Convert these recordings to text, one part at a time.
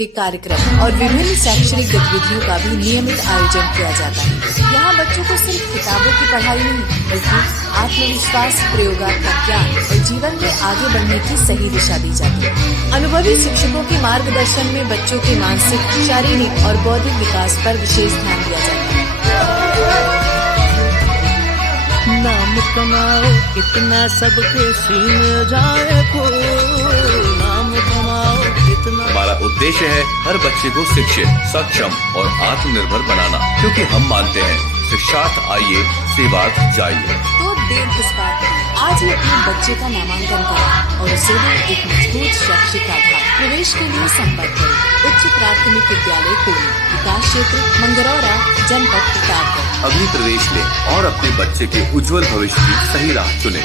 सांस्कृतिक कार्यक्रम और विभिन्न शैक्षणिक गतिविधियों का भी नियमित आयोजन किया जाता है। यहाँ बच्चों को सिर्फ किताबों की पढ़ाई नहीं बल्कि आत्मविश्वास, प्रयोगात्मक ज्ञान और जीवन में आगे बढ़ने की सही दिशा दी जाती है। अनुभवी शिक्षकों के मार्गदर्शन में बच्चों के मानसिक, शारीरिक और बौद्धिक विकास पर विशेष ध्यान दिया जाता है। नाम कमाओ इतना सबके सीने जाए को, नाम कमाओ इतना। हमारा उद्देश्य है हर बच्चे को शिक्षित, सक्षम और आत्मनिर्भर बनाना, क्योंकि हम मानते हैं शिक्षार्थ आइए, सेवार्थ जाइए। तो देर किस बात की, आज ही अपने बच्चे का नामांकन करें और उसे भी एक मजबूत शैक्षिक आधार। प्रवेश के लिए संपर्क करें उच्च प्राथमिक विद्यालय कोनी, विकास क्षेत्र मंगरौरा, जनपद प्रतापगढ़। अभी प्रवेश लें और अपने बच्चे के उज्जवल भविष्य की सही राह चुनें।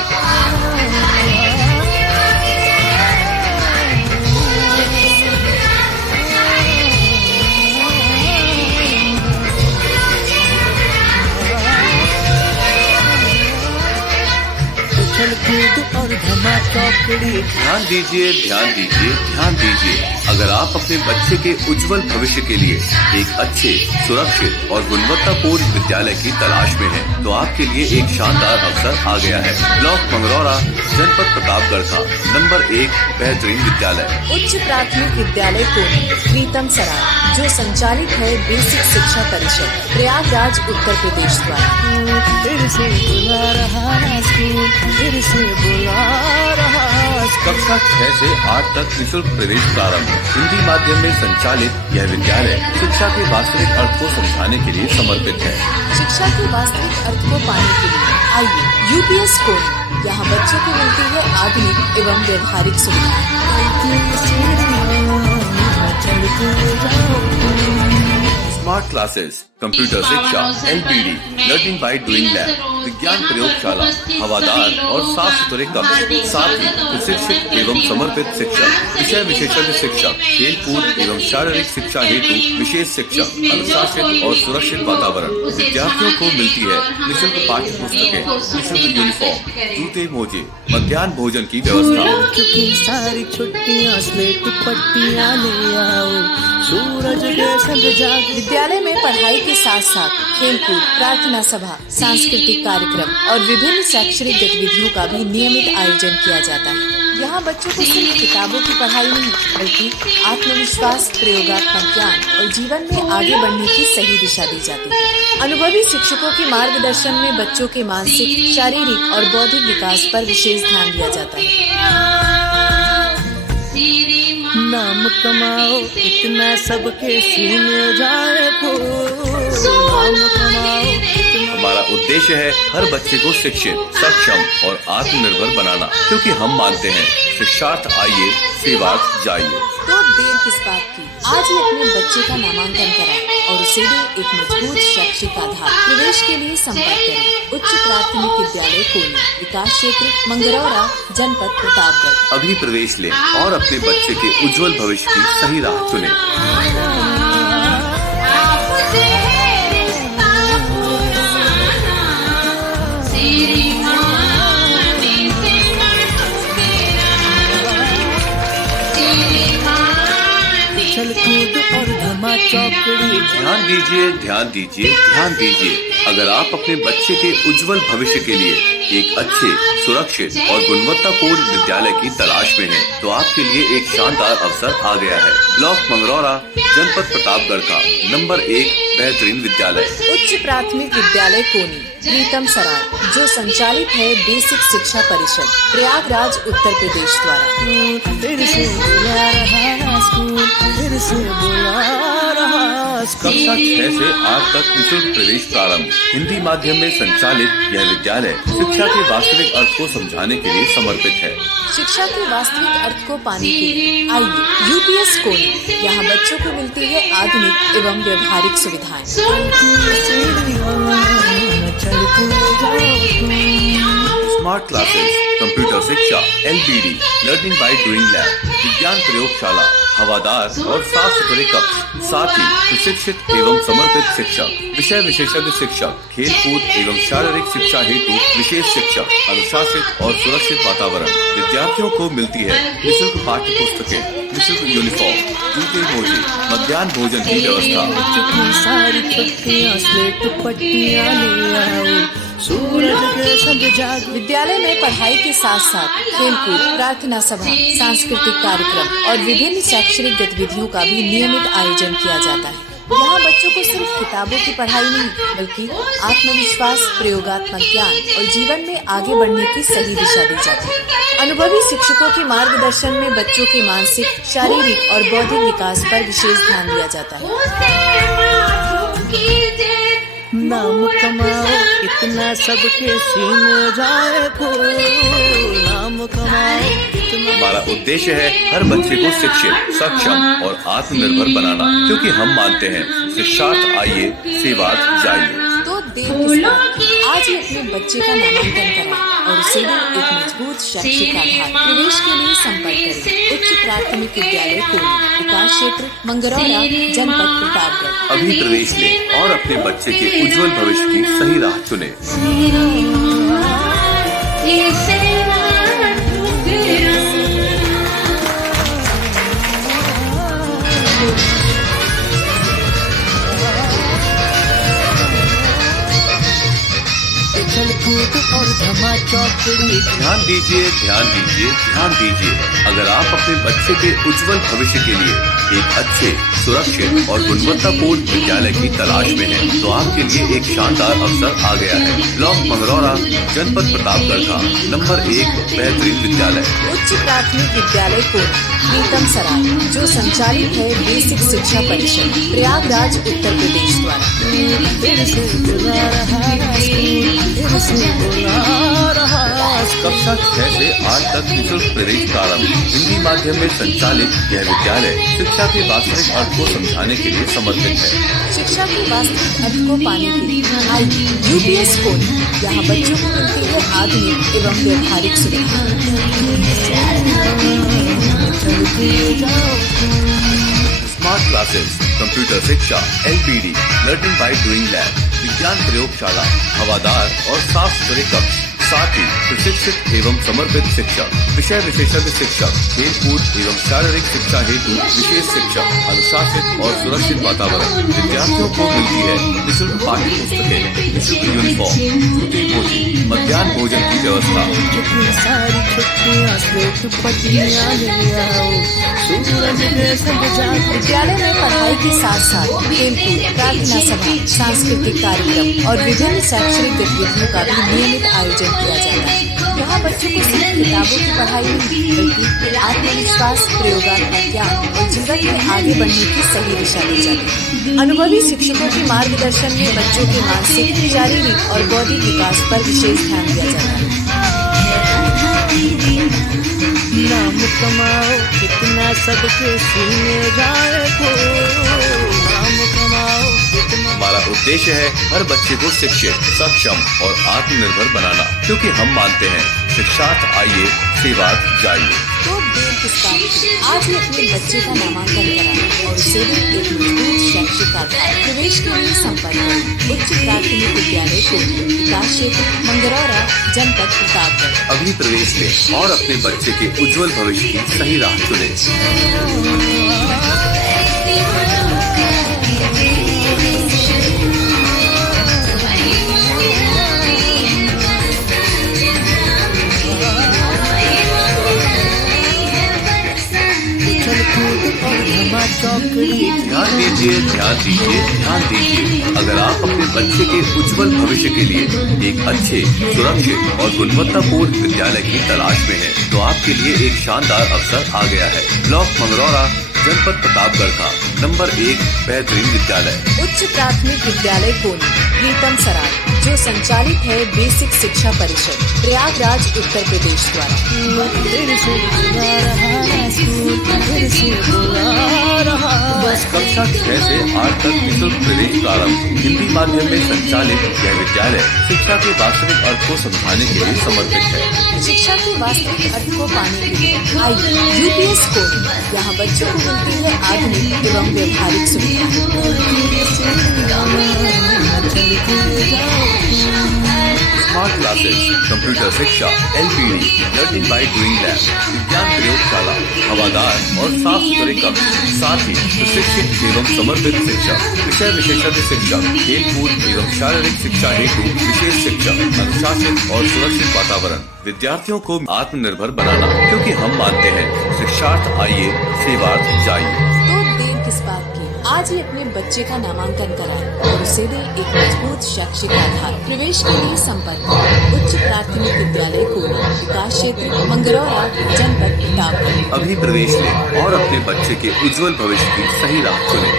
उछल कूद और धमा चौकड़ी। ध्यान दीजिए, ध्यान दीजिए, ध्यान दीजिए। अगर आप अपने बच्चे के उज्जवल भविष्य के लिए एक अच्छे, सुरक्षित और गुणवत्तापूर्ण विद्यालय की तलाश में हैं, तो आपके लिए एक शानदार अवसर आ गया है। ब्लॉक मंगरौरा, जनपद प्रतापगढ़ का नंबर 1 बेहतरीन विद्यालय उच्च प्राथमिक विद्यालय कोनी, प्रीतम सराय, जो संचालित है बेसिक शिक्षा परिषद, प्रयागराज, उत्तर प्रदेश द्वारा। फिर से बुला रहा स्कूल, फिर से बुला रहा। कक्षा 6 से 8 तक निःशुल्क प्रवेश प्रारंभ। हिंदी माध्यम में संचालित यह विद्यालय शिक्षा के वास्तविक अर्थ को समझाने के लिए समर्पित है। शिक्षा के वास्तविक अर्थ को पाने के लिए आइए यूपीएस कोनी, यहाँ बच्चों को मिलती है आधुनिक एवं व्यवहारिक सुविधाएं। स्मार्ट क्लासेस, कंप्यूटर शिक्षा, LPD, learning by doing lab, विज्ञान प्रयोगशाला, हवादार और साफ सुथरे कक्ष, साथ ही प्रशिक्षित एवं समर्पित शिक्षक, विषय विशेषज्ञ शिक्षक, खेल कूद एवं शारीरिक शिक्षा हेतु विशेष शिक्षक, अनुशासित और सुरक्षित वातावरण। विद्यार्थियों को मिलती है निःशुल्क पाठ्य पुस्तकें, निःशुल्क यूनिफॉर्म, जूते मोजे, मध्याह्न भोजन की व्यवस्था। सारी छुट्टियां स्लेट पट्टियां ले आओ, सूरज के संग जाग। विद्यालय में पढ़ाई के साथ साथ खेलकूद, प्रार्थना सभा, सांस्कृतिक कार्यक्रम और विभिन्न शैक्षणिक गतिविधियों का भी नियमित आयोजन किया जाता है। यहाँ बच्चों को सिर्फ किताबों की पढ़ाई नहीं बल्कि आत्मविश्वास, प्रयोगात्मक ज्ञान और जीवन में आगे बढ़ने की सही दिशा दी जाती है। अनुभवी शिक्षकों के मार्गदर्शन में बच्चों के मानसिक, शारीरिक और बौद्धिक विकास पर विशेष ध्यान दिया जाता है। नाम कमाओ इतना सबके सीने जाए को, नाम कमाओ इतना। हमारा उद्देश्य है हर बच्चे को शिक्षित, सक्षम और आत्मनिर्भर बनाना, क्योंकि हम मानते हैं शिक्षार्थ आइए, सेवार्थ जाइए। तो देर किस बात की, आज ही अपने बच्चे का नामांकन कराएं और उसे भी एक मजबूत शैक्षिक आधार। प्रवेश के लिए संपर्क करें उच्च प्राथमिक विद्यालय कोनी, विकास क्षेत्र मंगरौरा, जनपद प्रतापगढ़। अभी प्रवेश लें और अपने बच्चे के उज्जवल भविष्य की सही राह चुनें। उछल कूद और धमा चौकड़ी। ध्यान दीजिए, ध्यान दीजिए, ध्यान दीजिए। अगर आप अपने बच्चे के उज्जवल भविष्य के लिए एक अच्छे, सुरक्षित और गुणवत्तापूर्ण विद्यालय की तलाश में हैं, तो आपके लिए एक शानदार अवसर आ गया है। ब्लॉक मंगरौरा, जनपद प्रतापगढ़ का नंबर 1 बेहतरीन विद्यालय उच्च प्राथमिक विद्यालय कोनी, प्रीतम सराय, जो संचालित है बेसिक शिक्षा परिषद, प्रयागराज, उत्तर प्रदेश द्वारा। फिर से बुला रहा स्कूल, फिर से बुला रहा। कक्षा 6 से 8 तक निःशुल्क प्रवेश प्रारंभ। हिंदी माध्यम में संचालित यह विद्यालय शिक्षा के वास्तविक अर्थ को समझाने के लिए समर्पित है। शिक्षा के वास्तविक अर्थ को पाने के लिए आइए यूपीएस कोनी, यहाँ बच्चों को मिलती है आधुनिक एवं व्यवहारिक सुविधाएं। स्मार्ट क्लासेस, कंप्यूटर शिक्षा, LPD, learning by doing lab, विज्ञान प्रयोगशाला, हवादार और साफ सुथरे कक्ष, साथ ही प्रशिक्षित एवं समर्पित शिक्षक, विषय विशेषज्ञ शिक्षक, खेल कूद एवं शारीरिक शिक्षा हेतु विशेष शिक्षक, अनुशासित और सुरक्षित वातावरण। विद्यार्थियों को मिलती है निःशुल्क पाठ्य पुस्तकें, निःशुल्क यूनिफॉर्म, जूते मोजे, मध्याह्न भोजन की व्यवस्था। कितनी सारी पत्तियां स्लेट पट्टियां ले आओ, सूरज के संग जाग। विद्यालय में पढ़ाई के साथ साथ खेलकूद, प्रार्थना सभा, सांस्कृतिक कार्यक्रम और विभिन्न शैक्षणिक गतिविधियों का भी नियमित आयोजन किया जाता है। यहाँ बच्चों को सिर्फ किताबों की पढ़ाई नहीं बल्कि आत्मविश्वास, प्रयोगात्मक ज्ञान और जीवन में आगे बढ़ने की सही दिशा दी जाती है। अनुभवी शिक्षकों के मार्गदर्शन में बच्चों के मानसिक, शारीरिक और बौद्धिक विकास पर विशेष ध्यान दिया जाता है। नाम कमाओ इतना सबके सीने जाए को, नाम कमाओ। हमारा उद्देश्य है हर बच्चे को शिक्षित, सक्षम और आत्मनिर्भर बनाना, क्योंकि हम मानते हैं शिक्षार्थ आइए, सेवार्थ जाइए। तो देर किस बात? आज ही अपने बच्चे का नामांकन कराएं और उसे भी एक मजबूत शैक्षिक आधार। प्रवेश के लिए संपर्क करें उच्च प्राथमिक विद्यालय कोली, विकास क्षेत्र मंगरौला, जनपद प्रतापगढ़। अभी प्रवेश लें और अपने बच्चे के उज्जवल भविष्य की सही राह चुनें। चल कूद और धमा चौकड़ी। ध्यान दीजिए, ध्यान दीजिए, ध्यान दीजिए। अगर आप अपने बच्चे के उज्जवल भविष्य के लिए एक अच्छे, सुरक्षित और गुणवत्तापूर्ण विद्यालय की तलाश में हैं, तो आपके लिए एक शानदार अवसर आ गया है। ब्लॉक मंगरौला, जनपद प्रतापगढ़ का नंबर 1 बेहतरीन विद्यालय उच्च प्राथमिक विद्यालय कोली, प्रीतम सराय, जो संचालित है बेसिक शिक्षा परिषद, प्रयागराज, उत्तर प्रदेश द्वारा। कक्षा 6 से 8 तक निःशुल्क प्रवेश प्रारंभ। हिंदी माध्यम में संचालित यह विद्यालय शिक्षा के वास्तविक अर्थ को समझाने के लिए समर्पित है। शिक्षा के वास्तविक अर्थ को पाने के लिए आइए यूपीएस कोली। यहाँ बच्चों को मिलती है आधुनिक एवं व्यवहारिक सुविधा। स्मार्ट क्लासेस, कंप्यूटर शिक्षा, LBD, learning by doing lab, विज्ञान प्रयोगशाला, हवादार और साफ सुथरे कक्ष, साथ ही प्रशिक्षित एवं समर्पित शिक्षक, विषय विशेषज्ञ शिक्षक, खेलकूद एवं शारीरिक शिक्षा हेतु विशेष शिक्षक, अनुशासित और सुरक्षित वातावरण। विद्यार्थियों को मिलती है निःशुल्क पाठ्य पुस्तकें, निःशुल्क यूनिफॉर्म, जूते मोजे, मध्याह्न भोजन की व्यवस्था। कितनी सारी छुट्टियां स्लेट पट्टियां ले आओ, सूरज के संग जाग। विद्यालय में पढ़ाई के साथ साथ खेलकूद, प्रार्थना सभा, सांस्कृतिक कार्यक्रम और विभिन्न शैक्षणिक गतिविधियों का भी नियमित आयोजन किया जाता है। यहाँ बच्चों को सिर्फ किताबों की पढ़ाई नहीं बल्कि आत्मविश्वास, प्रयोगात्मक ज्ञान और जीवन में आगे बढ़ने की सही दिशा दी जाती है। अनुभवी शिक्षकों के मार्गदर्शन में बच्चों के मानसिक, शारीरिक और बौद्धिक विकास पर विशेष ध्यान दिया जाता है। नाम कमाओ कितना सबके सीने जाए को, नाम कमाओ कितना। हमारा उद्देश्य है हर बच्चे को शिक्षित, सक्षम और आत्मनिर्भर बनाना, क्योंकि हम मानते हैं शिक्षार्थ आइए, सेवार्थ जाइए। तो देर किस बात? आज ही अपने बच्चे का नामांकन कराएं और उसे भी एक मजबूत शैक्षिक आधार। प्रवेश के लिए संपर्क करें उच्च प्राथमिक विद्यालय कोली, विकास क्षेत्र मंगरौला, जनपद प्रतापगढ़। अभी प्रवेश लें और अपने बच्चे के उज्जवल भविष्य की सही राह चुनें। चौकड़ी। ध्यान दीजिए, ध्यान दीजिए, ध्यान दीजिए। अगर आप अपने बच्चे के उज्जवल भविष्य के लिए एक अच्छे, सुरक्षित और गुणवत्तापूर्ण विद्यालय की तलाश में हैं, तो आपके लिए एक शानदार अवसर आ गया है। ब्लॉक मंगरौला, जनपद प्रतापगढ़ का नंबर 1 बेहतरीन विद्यालय उच्च प्राथमिक विद्यालय कोली, प्रीतम सराय, जो संचालित है बेसिक शिक्षा परिषद, प्रयागराज, उत्तर प्रदेश द्वारा। कक्षा 6 से 8 तक निःशुल्क प्रवेश प्रारंभ। हिंदी माध्यम में संचालित यह विद्यालय शिक्षा के वास्तविक अर्थ को समझाने के लिए समर्पित है। शिक्षा के वास्तविक अर्थ को पाने के लिए आइए यूपीएस कोली। यहाँ बच्चों को मिलती है आधुनिक एवं व्यवहारिक सुविधा। स्मार्ट क्लासेस, कंप्यूटर शिक्षा, LBD, learning by doing lab, विज्ञान प्रयोगशाला, हवादार और साफ सुथरे कक्ष, साथ ही प्रशिक्षित एवं समर्पित शिक्षक, विषय विशेषज्ञ शिक्षक, खेल कूद एवं शारीरिक शिक्षा हेतु विशेष शिक्षक, अनुशासित और सुरक्षित वातावरण, विद्यार्थियों को आत्मनिर्भर बनाना, क्योंकि हम मानते हैं शिक्षार्थ आइए सेवार्थ जाइए। तो देर किस बात की, आज ही अपने बच्चे का नामांकन कराएं और उसे दें एक मजबूत शैक्षिक आधार। प्रवेश के लिए संपर्क उच्च प्राथमिक विद्यालय कोनी, विकास क्षेत्र मंगरौरा, जनपद प्रतापगढ़। अभी प्रवेश लें और अपने बच्चे के उज्जवल भविष्य की सही राह चुनें।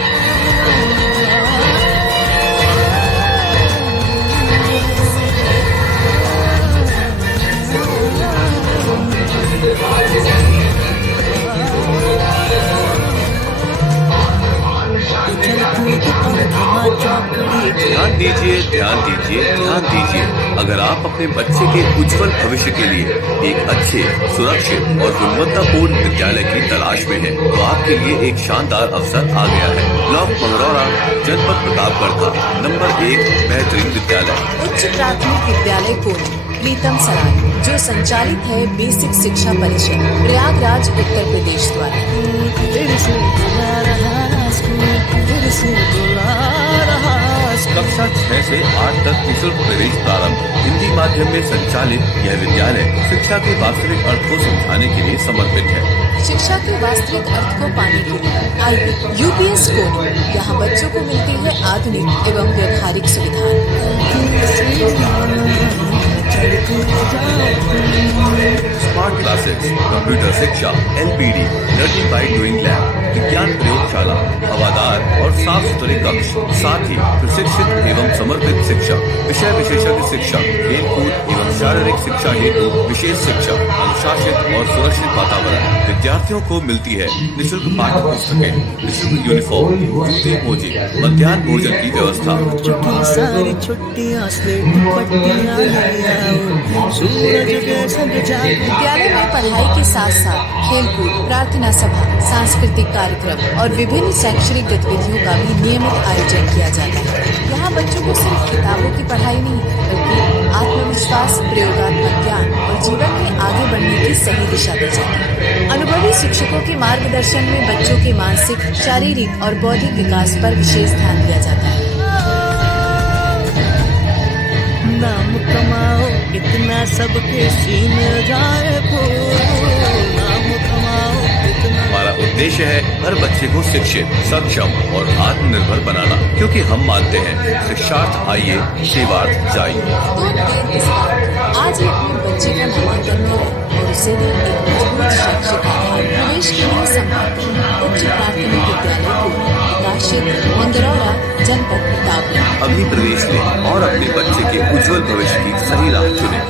ध्यान दीजिए, ध्यान दीजिए, ध्यान दीजिए। अगर आप अपने बच्चे के उज्जवल भविष्य के लिए एक अच्छे, सुरक्षित और गुणवत्तापूर्ण विद्यालय की तलाश में हैं, तो आपके लिए एक शानदार अवसर आ गया है। ब्लॉक मंगरौरा, जनपद प्रतापगढ़ का नंबर 1 बेहतरीन विद्यालय उच्च प्राथमिक विद्यालय कोनी, प्रीतम सराय, जो संचालित है बेसिक शिक्षा परिषद प्रयागराज उत्तर प्रदेश द्वारा। कक्षा 6 से 8 तक निःशुल्क प्रवेश प्रारंभ। हिंदी माध्यम में संचालित यह विद्यालय शिक्षा के वास्तविक अर्थ को समझाने के लिए समर्पित है। शिक्षा के वास्तविक अर्थ को पाने के लिए आइए UPS कोनी, यहाँ बच्चों को मिलती है आधुनिक एवं व्यवहारिक सुविधाएं। स्मार्ट क्लासेस, कंप्यूटर शिक्षा, LBD, learning by doing lab, विज्ञान प्रयोगशाला, हवादार और साफ सुथरे कक्ष, साथ ही प्रशिक्षित एवं समर्पित शिक्षक, विषय विशेषज्ञ शिक्षक, खेल कूद एवं शारीरिक शिक्षा हेतु विशेष शिक्षक, अनुशासित और सुरक्षित वातावरण, विद्यार्थियों को मिलती है निःशुल्क पाठ्य पुस्तकें, निःशुल्क यूनिफॉर्म, जूते मोजे, मध्याह्न भोजन की व्यवस्था। विद्यालय में पढ़ाई के साथ साथ खेलकूद, प्रार्थना सभा, सांस्कृतिक कार्यक्रम और विभिन्न शैक्षणिक गतिविधियों का भी नियमित आयोजन किया जाता है। यहाँ बच्चों को सिर्फ किताबों की पढ़ाई नहीं, बल्कि आत्मविश्वास, प्रयोगात्मक ज्ञान और जीवन में आगे बढ़ने की सही दिशा दी जाती है। अनुभवी शिक्षकों के मार्गदर्शन में बच्चों के मानसिक, शारीरिक और बौद्धिक विकास पर विशेष ध्यान दिया जाता है। नाम कमाओ इतना सबके सीने जाए नाम कमाओ इतना। हमारा उद्देश्य है हर बच्चे को शिक्षित, सक्षम और आत्मनिर्भर बनाना, क्योंकि हम मानते हैं शिक्षार्थ आइए सेवार्थ जाइए। तो देर किस बात की, आज ही अपने बच्चे का नामांकन कराएं और उसे दें एक मजबूत शैक्षिक आधार। प्रवेश के लिए संपर्क उच्च प्राथमिक विद्यालय कोनी, विकास क्षेत्र मंगरौरा, जनपद प्रतापगढ़। अभी प्रवेश लें और अपने बच्चे के उज्जवल भविष्य की सही राह चुनें।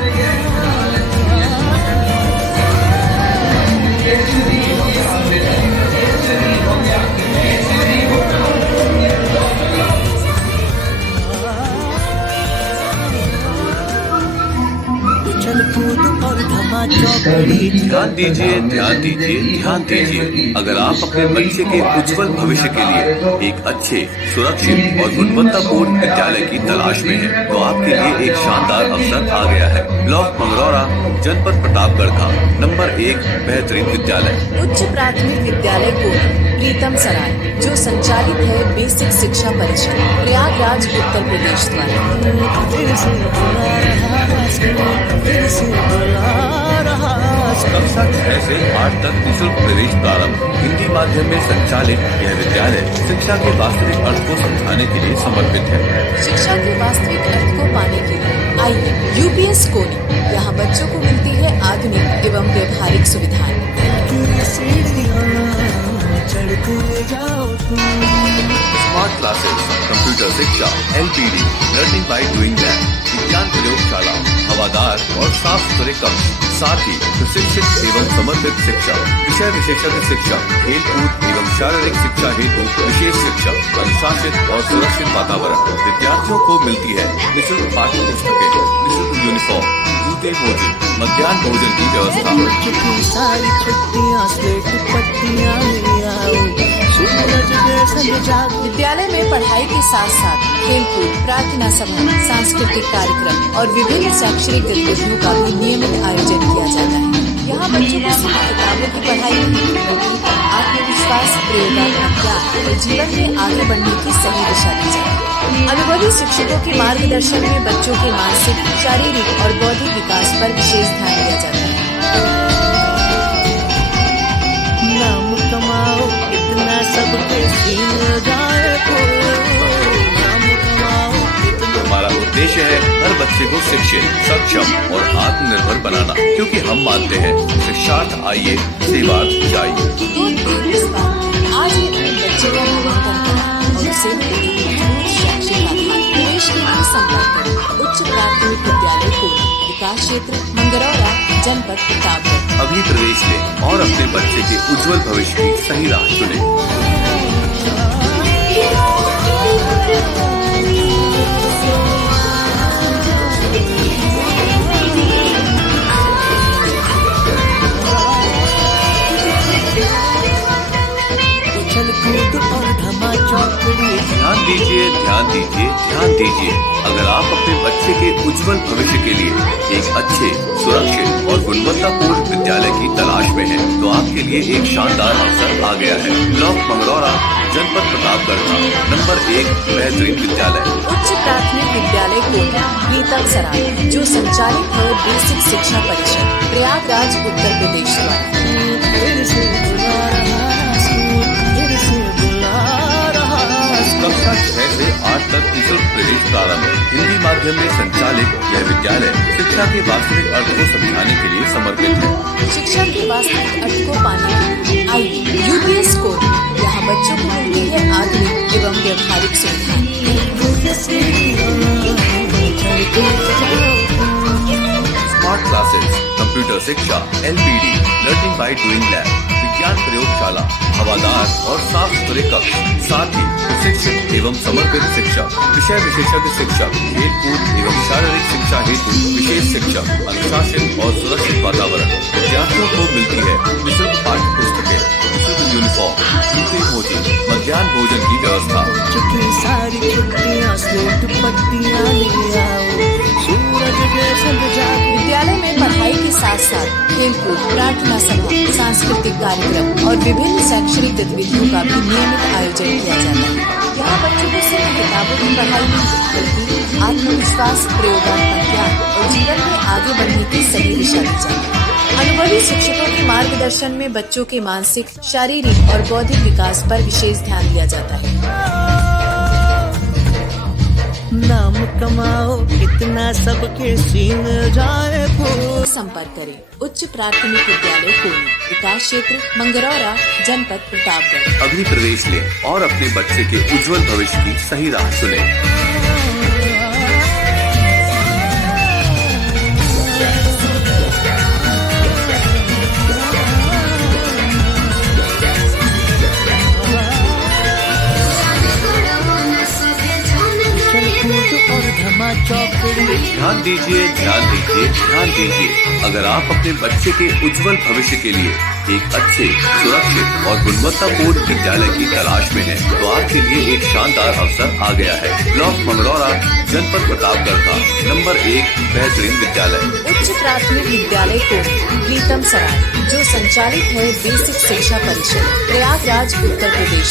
ध्यान दीजिए, ध्यान दीजिए, ध्यान दीजिए। अगर आप अपने बच्चे के उज्जवल भविष्य के लिए एक अच्छे, सुरक्षित और गुणवत्तापूर्ण विद्यालय की तलाश में हैं, तो आपके लिए एक शानदार अवसर आ गया है। ब्लॉक मंगरौरा, जनपद प्रतापगढ़ का नंबर 1 बेहतरीन विद्यालय उच्च प्राथमिक विद्यालय कोनी, प्रीतम सराय, जो संचालित है बेसिक शिक्षा परिषद प्रयागराज उत्तर प्रदेश द्वारा। कक्षा 6 से 8 तक निःशुल्क प्रवेश प्रारंभ। हिंदी माध्यम में संचालित यह विद्यालय शिक्षा के वास्तविक अर्थ को समझाने के लिए समर्पित है। शिक्षा के वास्तविक अर्थ को पाने के लिए आइए UPS कोनी, यहाँ बच्चों को मिलती है आधुनिक एवं व्यवहारिक सुविधाएं। स्मार्ट क्लासेस, कंप्यूटर शिक्षा, LBD, learning by doing lab, विज्ञान प्रयोगशाला, हवादार और साफ सुथरे कक्ष, साथ ही प्रशिक्षित एवं समर्पित शिक्षक, विषय विशेषज्ञ शिक्षक, खेल कूद एवं शारीरिक शिक्षा हेतु विशेष शिक्षक, अनुशासित और सुरक्षित वातावरण, विद्यार्थियों को मिलती है निःशुल्क पाठ्य पुस्तकें, निःशुल्क यूनिफॉर्म, जूते मोजे, मध्याह्न भोजन की व्यवस्था। सारी छुट्टियां स्लेट पट्टियां ले आओ, सूरज जैसा संग जागो। विद्यालय में पढ़ाई के साथ साथ खेलकूद, प्रार्थना सभा, सांस्कृतिक कार्यक्रम और विभिन्न शैक्षणिक गतिविधियों का भी नियमित आयोजन किया जाता है। यहाँ बच्चों को सिर्फ किताबों की पढ़ाई नहीं बल्कि आत्मविश्वास, प्रयोगात्मक ज्ञान और जीवन में आगे बढ़ने की सही दिशा दी जाती है। अनुभवी शिक्षकों के मार्गदर्शन में बच्चों के मानसिक, शारीरिक और बौद्धिक विकास पर विशेष ध्यान दिया जाता है। नाम कमाओ इतना सबके सीन जाए को, नाम कमाओ इतना। हमारा उद्देश्य है हर बच्चे को शिक्षित, सक्षम और आत्मनिर्भर बनाना, क्योंकि हम मानते हैं शिक्षार्थ आइए, सेवार्थ जाइए। तो इस बात आज ही अपने बच्चे का मूल्यांकन करें और उसे मजबूत शैक्षिक आधार प्रवेश के लिए संपर्क करें। उच्च प्राथमिक विद्यालय को विकास क्षेत्र मंगरौरा, जनपद प्रतापगढ़। अभी प्रवेश लें और अपने बच्चे के उज्जवल भविष्य की सही राह चुनें। उछल कूद और धमा चौकड़ी। ध्यान दीजिए, ध्यान दीजिए, ध्यान दीजिए। अगर आप अपने बच्चे के उज्जवल भविष्य के लिए एक अच्छे, सुरक्षित और गुणवत्तापूर्ण विद्यालय की तलाश में हैं, तो आपके लिए एक शानदार अवसर आ गया है। ब्लॉक मंगरौरा, जनपद प्रतापगढ़ का नंबर 1 बेहतरीन विद्यालय। उच्च प्राथमिक विद्यालय कोटा गीतम सराय, जो संचालित है बेसिक शिक्षा परिषद, प्रयागराज, उत्तर प्रदेश द्वारा। फिर से बुला रहा स्कूल, फिर से बुला रहा स्कूल। कक्षा 6 से 8 तक निःशुल्क प्रवेश प्रारंभ। हिंदी माध्यम में संचालित यह विद्यालय शिक्षा के वास्तविक अर्थ को समझाने के लिए समर्पित है। शिक्षा के वास्तविक अर्थ को पाने के लिए आइए यूपीएस कोड। यहाँ बच्चों को मिलती है आधुनिक एवं व्यवहारिक सुविधाएं। स्मार्ट क्लासेस, कंप्यूटर शिक्षा, LBD, learning by doing lab, विज्ञान प्रयोगशाला, हवादार और साफ सुथरे कक्ष, साथ ही प्रशिक्षित एवं समर्पित शिक्षक, विषय विशेषज्ञ शिक्षक, खेल कूद एवं शारीरिक शिक्षा हेतु विशेष शिक्षक, अनुशासित और सुरक्षित वातावरण। विद्यार्थियों को मिलती है निःशुल्क पाठ्य पुस्तकें, निःशुल्क यूनिफॉर्म, जूते मोजे, मध्याह्न भोजन की व्यवस्था। चुकी सारी छुट्टियां स्लेट पट्टियां ले आओ, सूरज के संग जागो। विद्यालय में पढ़ाई के साथ साथ खेलकूद, प्रार्थना सभा, सांस्कृतिक कार्यक्रम और विभिन्न शैक्षणिक गतिविधियों का भी नियमित आयोजन किया जाता है। यहाँ बच्चों को सिर्फ किताबों की पढ़ाई नहीं बल्कि आत्मविश्वास, प्रयोगात्मक ज्ञान और जीवन में आगे बढ़ने की सही दिशा दी जाती है। अनुभवी शिक्षकों के मार्गदर्शन में बच्चों के मानसिक, शारीरिक और बौद्धिक विकास पर विशेष ध्यान दिया जाता है। नाम कमाओ इतना सबके सीन जाए को। संपर्क करें उच्च प्राथमिक विद्यालय कोनी, विकास क्षेत्र मंगरौरा, जनपद प्रतापगढ़। अभी प्रवेश लें और अपने बच्चे के उज्जवल भविष्य की सही राह चुनें। ध्यान दीजिए, ध्यान दीजिए, ध्यान दीजिए। अगर आप अपने बच्चे के उज्जवल भविष्य के लिए एक अच्छे, सुरक्षित और गुणवत्तापूर्ण विद्यालय की तलाश में हैं, तो आपके लिए एक शानदार अवसर आ गया है। ब्लॉक मंगरौरा, जनपद प्रतापगढ़ का नंबर 1 बेहतरीन विद्यालय। उच्च प्राथमिक विद्यालय को गीतम सराय, जो संचालित है बेसिक शिक्षा परिषद, प्रयागराज, उत्तर प्रदेश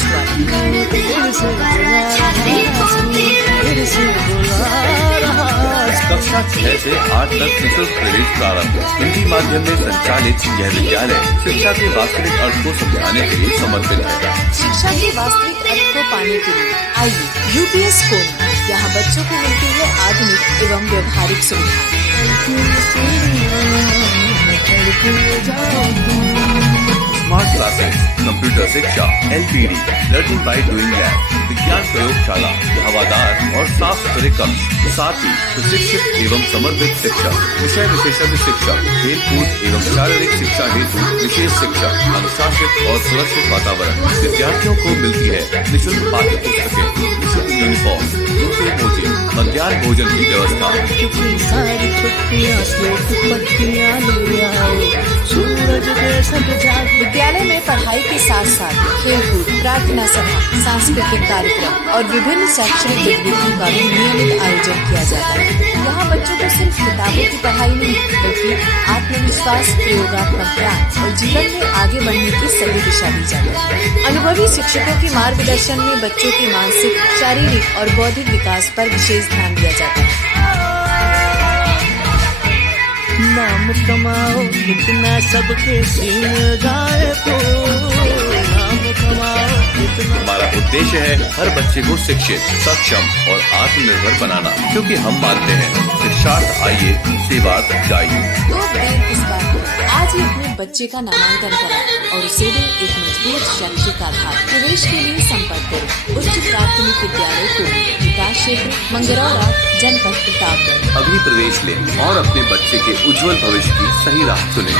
कक्षा 6 से 8 तक निःशुल्क प्रवेश प्रारंभ। हिंदी माध्यम में संचालित यह विद्यालय शिक्षा के वास्तविक अर्थ को समझाने के लिए समर्पित है। शिक्षा के वास्तविक अर्थ को पाने के लिए आइए यूपीएस कोनी। यहाँ बच्चों को मिलती है आधुनिक एवं व्यवहारिक सुविधाएं। स्मार्ट क्लासेस, कंप्यूटर शिक्षा, LBD, learning by doing lab, विज्ञान प्रयोगशाला, हवादार और साफ सुथरे कक्ष, साथ ही प्रशिक्षित एवं समर्पित शिक्षक, विषय विशेषज्ञ शिक्षक, खेल कूद एवं शारीरिक शिक्षा हेतु विशेष शिक्षक, अनुशासित और सुरक्षित वातावरण। विद्यार्थियों को मिलती है निःशुल्क पाठ्य पुस्तकें, निःशुल्क यूनिफॉर्म, जूते मोजे, मध्याह्न भोजन की व्यवस्था। चुपी सारी छुट्टियां स्लेट पट्टियां ले आओ, सूरज के सब जाग। विद्यालय में पढ़ाई के साथ साथ खेलकूद, प्रार्थना सभा, सांस्कृतिक कार्यक्रम और विभिन्न शैक्षणिक गतिविधियों का भी नियमित आयोजन किया जाता है। यहाँ बच्चों को सिर्फ किताबों की पढ़ाई नहीं बल्कि आत्मविश्वास, प्रयोगात्मक ज्ञान और जीवन में आगे बढ़ने की सही दिशा दी जाती है। अनुभवी शिक्षकों के मार्गदर्शन में बच्चों के मानसिक, शारीरिक और बौद्धिक विकास पर विशेष ध्यान दिया जाता है। नाम कमाओ कितना सबके सीने जाए तो, नाम कमाओ कितना। हमारा उद्देश्य है हर बच्चे को शिक्षित, सक्षम और आत्मनिर्भर बनाना, क्योंकि हम मानते हैं शिक्षार्थ आइए, सेवार्थ जाइए। तो देर किस बात की? आज ही अपने बच्चे का नामांकन कराएं और उसे दें एक मजबूत शैक्षिक आधार। प्रवेश के लिए संपर्क करें उच्च प्राथमिक विद्यालय को, विकास क्षेत्र, मंगरौरा, जनपद प्रतापगढ़। अभी प्रवेश लें और अपने बच्चे के उज्जवल भविष्य की सही राह चुनें।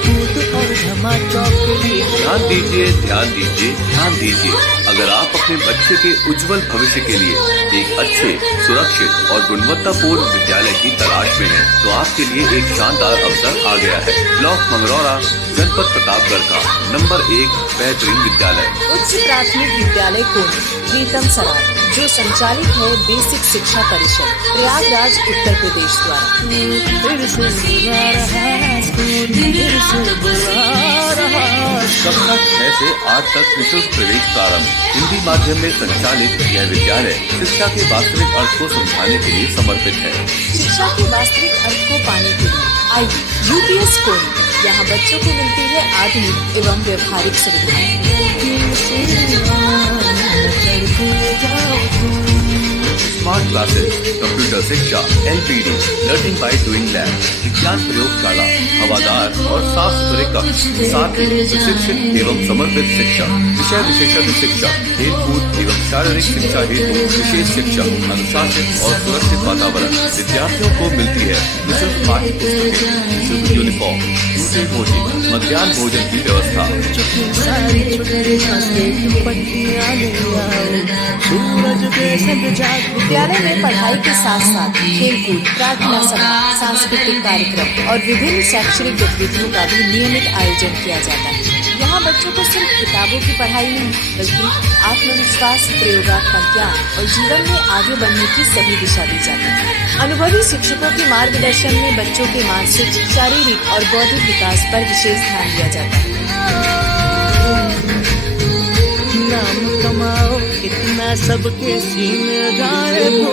कूद और धमा चौकड़ी। ध्यान दीजिए, ध्यान दीजिए, ध्यान दीजिए। अगर आप अपने बच्चे के उज्जवल भविष्य के लिए एक अच्छे, सुरक्षित और गुणवत्तापूर्ण विद्यालय की तलाश में हैं, तो आपके लिए एक शानदार अवसर आ गया है। ब्लॉक मंगरौरा, जनपद प्रतापगढ़ का नंबर 1 बेहतरीन विद्यालय उच्च प्राथमिक विद्यालय को प्रीतम सराय, जो संचालित है बेसिक शिक्षा परिषद, प्रयागराज, उत्तर प्रदेश द्वारा। फिर से बुला रहा स्कूल, फिर से बुला रहा। कक्षा 6 से 8 तक निःशुल्क प्रवेश प्रारंभ। हिंदी माध्यम में संचालित यह विद्यालय शिक्षा के वास्तविक अर्थ को समझाने के लिए समर्पित है। शिक्षा के वास्तविक अर्थ को पाने के लिए आइए यूपीएस कोनी। यहाँ बच्चों को मिलती है आधुनिक एवं व्यवहारिक सुविधाएं। स्मार्ट क्लासेस, कंप्यूटर शिक्षा, LPD, learning by doing lab, विज्ञान प्रयोगशाला, हवादार और साफ सुथरे कक्ष, साथ ही प्रशिक्षित एवं समर्पित शिक्षा, विषय विशेषज्ञ शिक्षा, खेलकूद एवं शारीरिक शिक्षा हेतु विशेष शिक्षा, अनुशासित और सुरक्षित वातावरण। विद्यार्थियों को मिलती है निःशुल्क पाठ्य पुस्तकें, निःशुल्क यूनिफॉर्म, जूते मोजे, मध्याह्न भोजन की व्यवस्था। सारी छुट्टियां स्लेट पट्टियां ले आओ, सूरज के सब जाग। विद्यालय में पढ़ाई के साथ साथ खेलकूद, प्रार्थना सभा, सांस्कृतिक कार्यक्रम और विभिन्न शैक्षणिक गतिविधियों का भी नियमित आयोजन किया जाता है। यहाँ बच्चों को सिर्फ किताबों की पढ़ाई नहीं बल्कि आत्मविश्वास, प्रयोगात्मक ज्ञान और जीवन में आगे बढ़ने की सही दिशा दी जाती है। अनुभवी शिक्षकों के मार्गदर्शन में बच्चों के मानसिक, शारीरिक और बौद्धिक विकास पर विशेष ध्यान दिया जाता है। नाम कमाओ कितना सबके सीने जाए तो,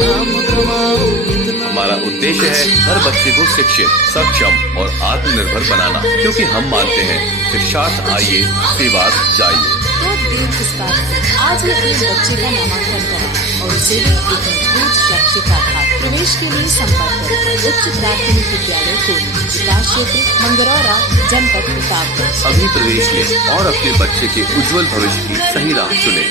नाम कमाओ कितना। हमारा उद्देश्य है हर बच्चे को शिक्षित, सक्षम और आत्मनिर्भर बनाना, क्योंकि हम मानते हैं शिक्षार्थ आइए, सेवार्थ जाइए। तो देर किस बात की? आज ही अपने बच्चे का नामांकन कराएं और उसे दें एक मजबूत शैक्षिक आधार। प्रवेश के लिए संपर्क करें उच्च प्राथमिक विद्यालय को, विकास क्षेत्र, मंगरौरा, जनपद प्रतापगढ़। अभी प्रवेश लें और अपने बच्चे के उज्जवल भविष्य की सही राह चुनें।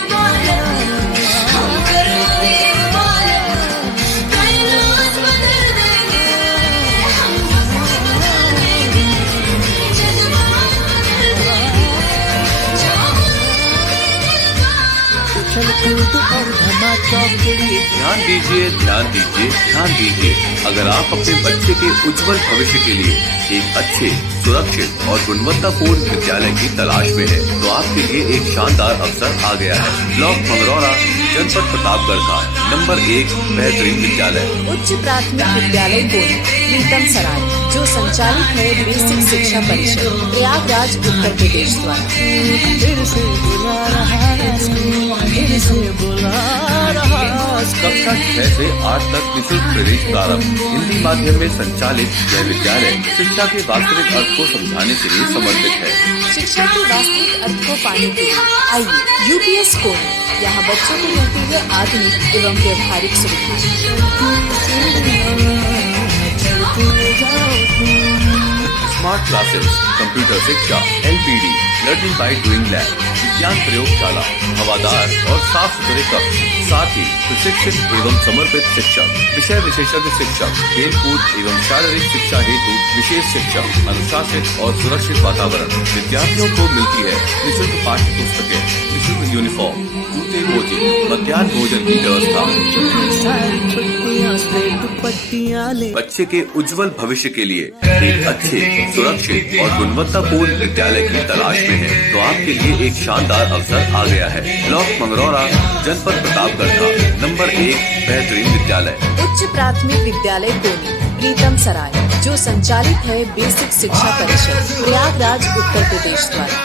उछल कूद और धमा चौकड़ी। ध्यान दीजिए, ध्यान दीजिए, ध्यान दीजिए। अगर आप अपने बच्चे के उज्जवल भविष्य के लिए एक अच्छे, सुरक्षित और गुणवत्तापूर्ण विद्यालय की तलाश में है, तो आपके लिए एक शानदार अवसर आ गया है। ब्लॉक मंगरौरा, जनपद प्रतापगढ़ का नंबर 1 बेहतरीन विद्यालय उच्च प्राथमिक विद्यालय को प्रीतम सराय, जो संचालित है बेसिक शिक्षा परिषद, प्रयागराज, उत्तर प्रदेश द्वारा। फिर से बुला रहा स्कूल, फिर से बुला रहा। कक्षा 6 से 8 तक निःशुल्क प्रवेश प्रारंभ। हिंदी माध्यम में संचालित यह विद्यालय शिक्षा के वास्तविक अर्थ को समझाने के लिए समर्पित है। शिक्षा के वास्तविक अर्थ को पाने के लिए आइए यूपीएस कोनी। यहाँ बच्चों को मिलती है आधुनिक एवं व्यवहारिक स्मार्ट क्लासेस, कंप्यूटर शिक्षा, LPD, learning by doing lab, विज्ञान प्रयोगशाला, हवादार और साफ सुथरे कक्ष, साथ ही प्रशिक्षित एवं समर्पित शिक्षक, विषय विशेषज्ञ शिक्षक, खेल कूद एवं शारीरिक शिक्षा हेतु विशेष शिक्षक, अनुशासित और सुरक्षित वातावरण। विद्यार्थियों को मिलती है निःशुल्क पाठ्य पुस्तकें, निःशुल्क यूनिफॉर्म, जूते मोजे, मध्याह्न भोजन की व्यवस्था। बच्चे के उज्जवल भविष्य के लिए एक अच्छे, सुरक्षित और गुणवत्तापूर्ण विद्यालय की तलाश में है तो आपके लिए एक शानदार अवसर आ गया है। ब्लॉक मंगरौरा, जनपद प्रतापगढ़ का नंबर 1 बेहतरीन विद्यालय। उच्च प्राथमिक विद्यालय कोनी, प्रीतम सराय, जो संचालित है बेसिक शिक्षा परिषद, प्रयागराज, उत्तर प्रदेश द्वारा।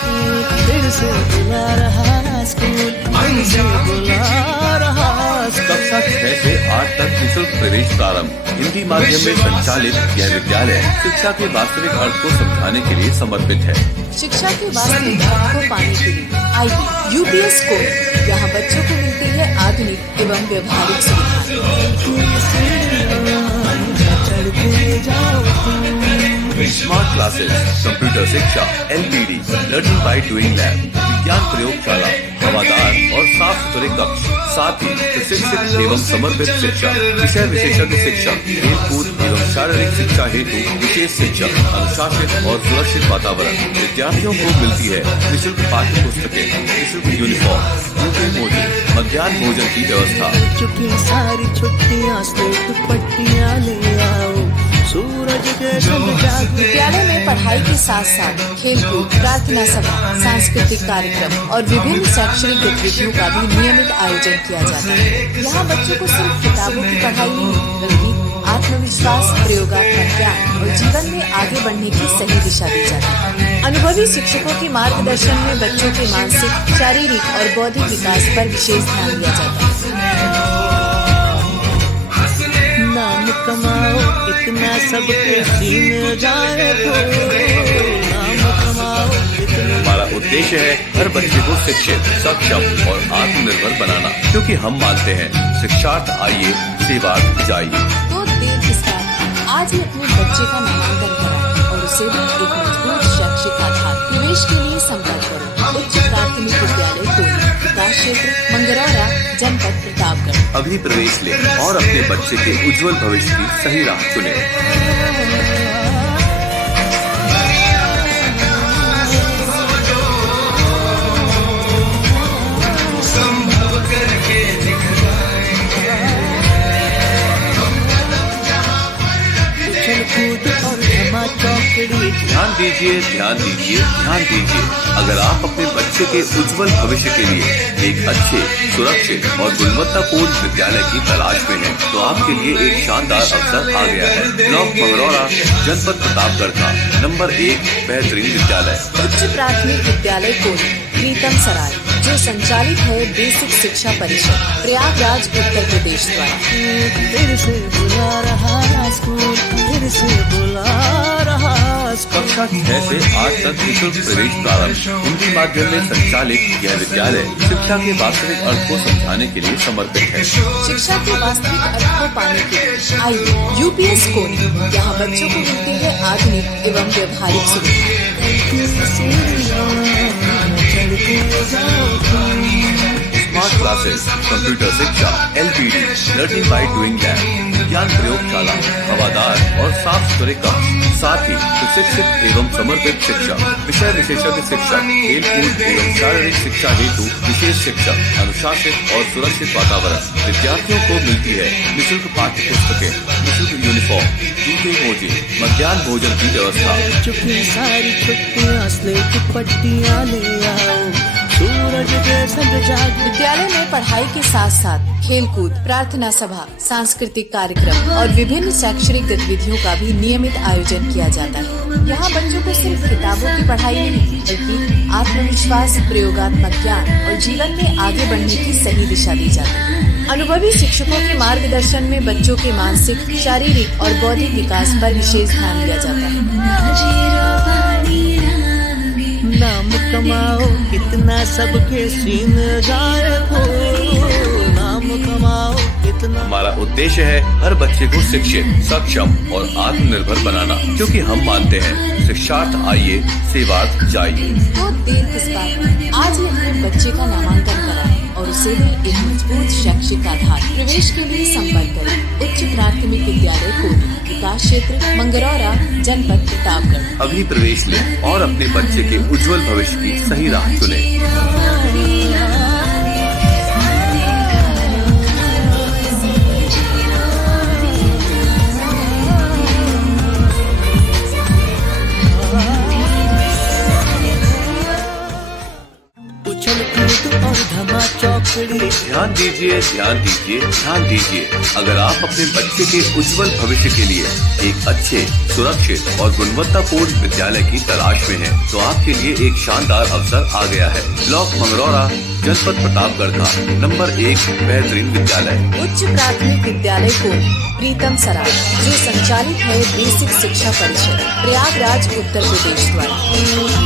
कक्षा 6 से 8 तक निःशुल्क प्रवेश प्रारंभ। हिंदी माध्यम में संचालित यह विद्यालय शिक्षा के वास्तविक अर्थ को समझाने के लिए समर्पित है। शिक्षा के वास्तविक अर्थ को पाने के लिए आईबी यूपीएस कोर्स, यहाँ बच्चों को मिलती है आधुनिक एवं व्यवहारिक स्मार्ट क्लासेस, कंप्यूटर शिक्षा, LBD, learning by doing lab, विज्ञान प्रयोगशाला, हवादार और साफ सुथरे कक्ष, साथ ही प्रशिक्षित एवं समर्पित शिक्षा, विषय विशेषज्ञ शिक्षक, खेल कूद एवं शारीरिक शिक्षा हेतु विशेष शिक्षक, अनुशासित और सुरक्षित वातावरण। विद्यार्थियों को मिलती है निःशुल्क पाठ्य पुस्तकें, निःशुल्क यूनिफॉर्म, जूते मोजे, मध्याह्न भोजन की व्यवस्था। सारी छुट्टियां से दुपट्टियां ले आओ, सूरज के संग जाग। विद्यालय में पढ़ाई के साथ साथ खेलकूद, प्रार्थना सभा, सांस्कृतिक कार्यक्रम और विभिन्न शैक्षणिक गतिविधियों का भी नियमित आयोजन किया जाता है। यहाँ बच्चों को सिर्फ किताबों की पढ़ाई नहीं बल्कि आत्मविश्वास, प्रयोगात्मक ज्ञान और जीवन में आगे बढ़ने की सही दिशा दी जाती है। अनुभवी शिक्षकों के मार्गदर्शन में बच्चों के मानसिक, शारीरिक और बौद्धिक विकास पर विशेष ध्यान दिया जाता है। नाम कमाओ इतना सबके सीने जाए तो, नाम कमाओ इतना। हमारा उद्देश्य है हर बच्चे को शिक्षित, सक्षम और आत्मनिर्भर बनाना, क्योंकि हम मानते हैं शिक्षार्थ आइए, सेवार्थ जाइए। तो देर किस बात, आज ही अपने बच्चे का नामांकन कराएं और उसे भी एक मजबूत शैक्षिक आधार। प्रवेश के लिए संपर्क करें उच्च प्राथमिक विद्यालय कोनी, विकास क्षेत्र, मंगरौरा, जनपद प्रतापगढ़। अभी प्रवेश लें और अपने बच्चे के उज्जवल भविष्य की सही राह चुनें। ध्यान दीजिए, ध्यान दीजिए, ध्यान दीजिए। अगर आप अपने बच्चे के उज्जवल भविष्य के लिए एक अच्छे, सुरक्षित और गुणवत्तापूर्ण विद्यालय की तलाश में हैं, तो आपके लिए एक शानदार अवसर आ गया है। ब्लॉक मंगरौरा, जनपद प्रतापगढ़ का नंबर 1 बेहतरीन विद्यालय। उच्च प्राथमिक विद्यालय कोनी, प्रीतम सराय, जो संचालित है बेसिक शिक्षा परिषद, प्रयागराज, उत्तर प्रदेश द्वारा। फिर से बुला रहा स्कूल, फिर से बुला रहा। कक्षा 6 से 8 तक निःशुल्क प्रवेश प्रारंभ। हिंदी माध्यम में संचालित यह विद्यालय शिक्षा के वास्तविक अर्थ को समझाने के लिए समर्पित है। शिक्षा के वास्तविक अर्थ को पाने के लिए आईबी यूपीएस कोनी, यहाँ बच्चों को मिलती है आधुनिक एवं व्यवहारिक स्मार्ट क्लासेस, कंप्यूटर शिक्षा, LBD, learning by doing lab, विज्ञान प्रयोगशाला, हवादार और साफ सुथरे कक्ष, साथ ही प्रशिक्षित एवं समर्पित शिक्षक, विषय विशेषज्ञ शिक्षक, खेल कूद एवं शारीरिक शिक्षा हेतु विशेष शिक्षक, अनुशासित और सुरक्षित वातावरण। विद्यार्थियों को मिलती है निःशुल्क पाठ्य पुस्तकें, निःशुल्क यूनिफॉर्म, जूते मोजे, मध्याह्न भोजन की व्यवस्था। सारी छुट्टियां से दुपट्टियां ले आओ, सूरज के संग जाग। विद्यालय में पढ़ाई के साथ साथ खेलकूद, प्रार्थना सभा, सांस्कृतिक कार्यक्रम और विभिन्न शैक्षणिक गतिविधियों का भी नियमित आयोजन किया जाता है। यहाँ बच्चों को सिर्फ किताबों की पढ़ाई नहीं बल्कि आत्मविश्वास, प्रयोगात्मक ज्ञान और जीवन में आगे बढ़ने की सही दिशा दी जाती है। अनुभवी शिक्षकों के मार्गदर्शन में बच्चों के मानसिक, शारीरिक और बौद्धिक विकास पर विशेष ध्यान दिया जाता है। नाम कमाओ इतना सबके सीने जाए हो, नाम कमाओ कितना हमारा उद्देश्य है हर बच्चे को शिक्षित, सक्षम और आत्मनिर्भर बनाना, क्योंकि हम मानते हैं शिक्षार्थ आइए, सेवार्थ जाइए। तो देर किस बात की? आज ही अपने बच्चे का नामांकन कराएं और उसे भी एक मजबूत शैक्षिक आधार। प्रवेश के लिए संपर्क करें उच्च प्राथमिक विद्यालय कोनी, विकास क्षेत्र मंगरौरा, जनपद प्रतापगढ़। अभी प्रवेश लें और अपने बच्चे के उज्जवल भविष्य की सही राह चुनें। उछल कूद और धमा चौकड़ी। ध्यान दीजिए, ध्यान दीजिए, ध्यान दीजिए। अगर आप अपने बच्चे के उज्जवल भविष्य के लिए एक अच्छे, सुरक्षित और गुणवत्तापूर्ण विद्यालय की तलाश में हैं, तो आपके लिए एक शानदार अवसर आ गया है। ब्लॉक मंगरौरा, जनपद प्रतापगढ़ का नंबर 1 बेहतरीन विद्यालय। उच्च प्राथमिक विद्यालय को प्रीतम सराय, जो संचालित है बेसिक शिक्षा परिषद, प्रयागराज उत्तर प्रदेश द्वारा।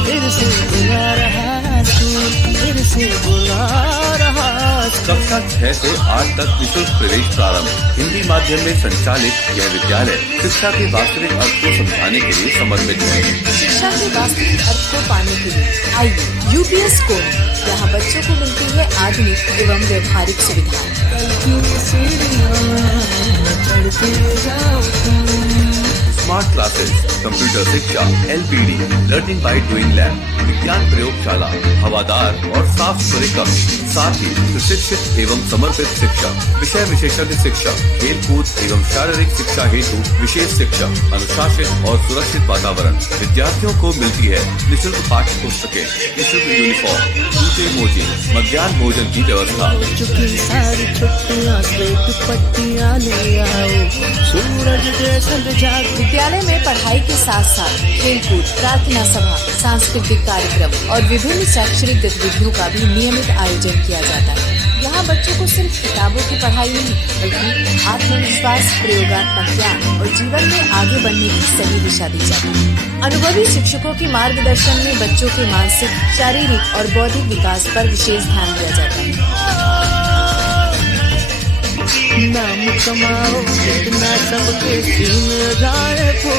फिर से बुला रहा स्कूल, फिर से बुला रहा कक्षा 6 से 8 तक निःशुल्क प्रवेश प्रारंभ। हिंदी माध्यम में संचालित यह विद्यालय शिक्षा के वास्तविक अर्थ को समझाने के लिए समर्पित है। शिक्षा के वास्तविक अर्थ को पाने के लिए आइए यूपीएस कोनी। यहाँ बच्चों को मिलती है आधुनिक एवं व्यवहारिक सुविधाएं। स्मार्ट क्लासेस, कंप्यूटर शिक्षा, LBD, learning by doing lab, विज्ञान प्रयोगशाला, हवादार और साफ सुथरे कक्ष, साथ ही प्रशिक्षित एवं समर्पित शिक्षा, विषय विशेषज्ञ शिक्षा, खेल कूद एवं शारीरिक शिक्षा हेतु विशेष शिक्षा, अनुशासित और सुरक्षित वातावरण। विद्यार्थियों को मिलती है निःशुल्क पाठ्य पुस्तकें, निःशुल्क यूनिफॉर्म, जूते मोजे, मध्याह्न भोजन की व्यवस्था। चुकी सारी छुट्टियां स्लेट पट्टियां ले आओ, सूरज जैसा जाग। विद्यालय में पढ़ाई के साथ साथ खेलकूद, प्रार्थना सभा, सांस्कृतिक कार्यक्रम और विभिन्न शैक्षणिक गतिविधियों का भी नियमित आयोजन किया जाता है। यहाँ बच्चों को सिर्फ किताबों की पढ़ाई नहीं, बल्कि आत्मविश्वास, प्रयोगात्मक ज्ञान और जीवन में आगे बढ़ने की सही दिशा दी जाती है। अनुभवी शिक्षकों के मार्गदर्शन में बच्चों के मानसिक, शारीरिक और बौद्धिक विकास पर विशेष ध्यान दिया जाता है। नाम कमाओ कितना सबके सीने जाए हो,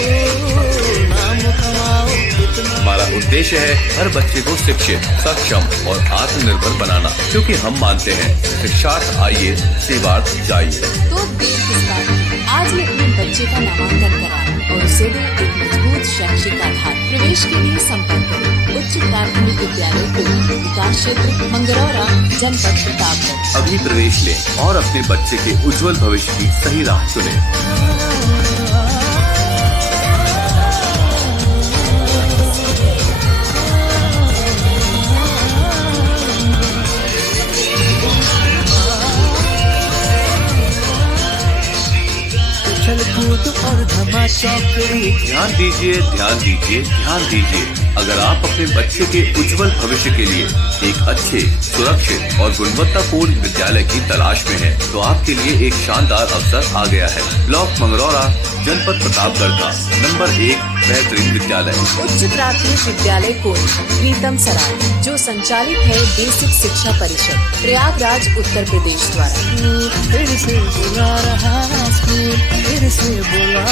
नाम कमाओ कितना। हमारा उद्देश्य है हर बच्चे को शिक्षित, सक्षम और आत्मनिर्भर बनाना, क्योंकि हम मानते हैं शिक्षार्थ आइए, सेवार्थ जाइए। तो देर किस बात की? आज ही अपने बच्चे का नामांकन कराएं और उसे भी एक मजबूत शैक्षिक आधार। प्रवेश के लिए संपर्क करें उच्च प्राथमिक विद्यालय कोनी, विकास क्षेत्र मंगरौरा, जनपद प्रतापगढ़। अभी प्रवेश लें और अपने बच्चे के उज्जवल भविष्य की सही राह चुनें। उछल कूद और धमा चौकड़ी। ध्यान दीजिए, ध्यान दीजिए, ध्यान दीजिए। अगर आप अपने बच्चे के उज्जवल भविष्य के लिए एक अच्छे, सुरक्षित और गुणवत्तापूर्ण विद्यालय की तलाश में हैं, तो आपके लिए एक शानदार अवसर आ गया है। ब्लॉक मंगरौरा, जनपद प्रतापगढ़ का नंबर 1 बेहतरीन विद्यालय। उच्च प्राथमिक विद्यालय कोनी, प्रीतम सराय, जो संचालित है बेसिक शिक्षा परिषद, प्रयागराज उत्तर प्रदेश द्वारा। फिर से बुला रहा स्कूल, फिर से बुला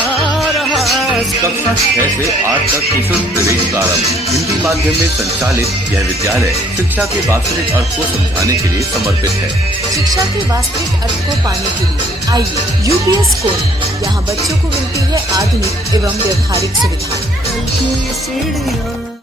रहा। कक्षा 6 से 8 तक निःशुल्क प्रवेश प्रारंभ। हिंदी माध्यम में संचालित यह विद्यालय शिक्षा के वास्तविक अर्थ को समझाने के लिए समर्पित है। शिक्षा के वास्तविक अर्थ को पाने के लिए आइए यूपीएस कोनी। यहाँ बच्चों को मिलती है आधुनिक एवं व्यवहारिक सुविधाएं। सीढ़ियां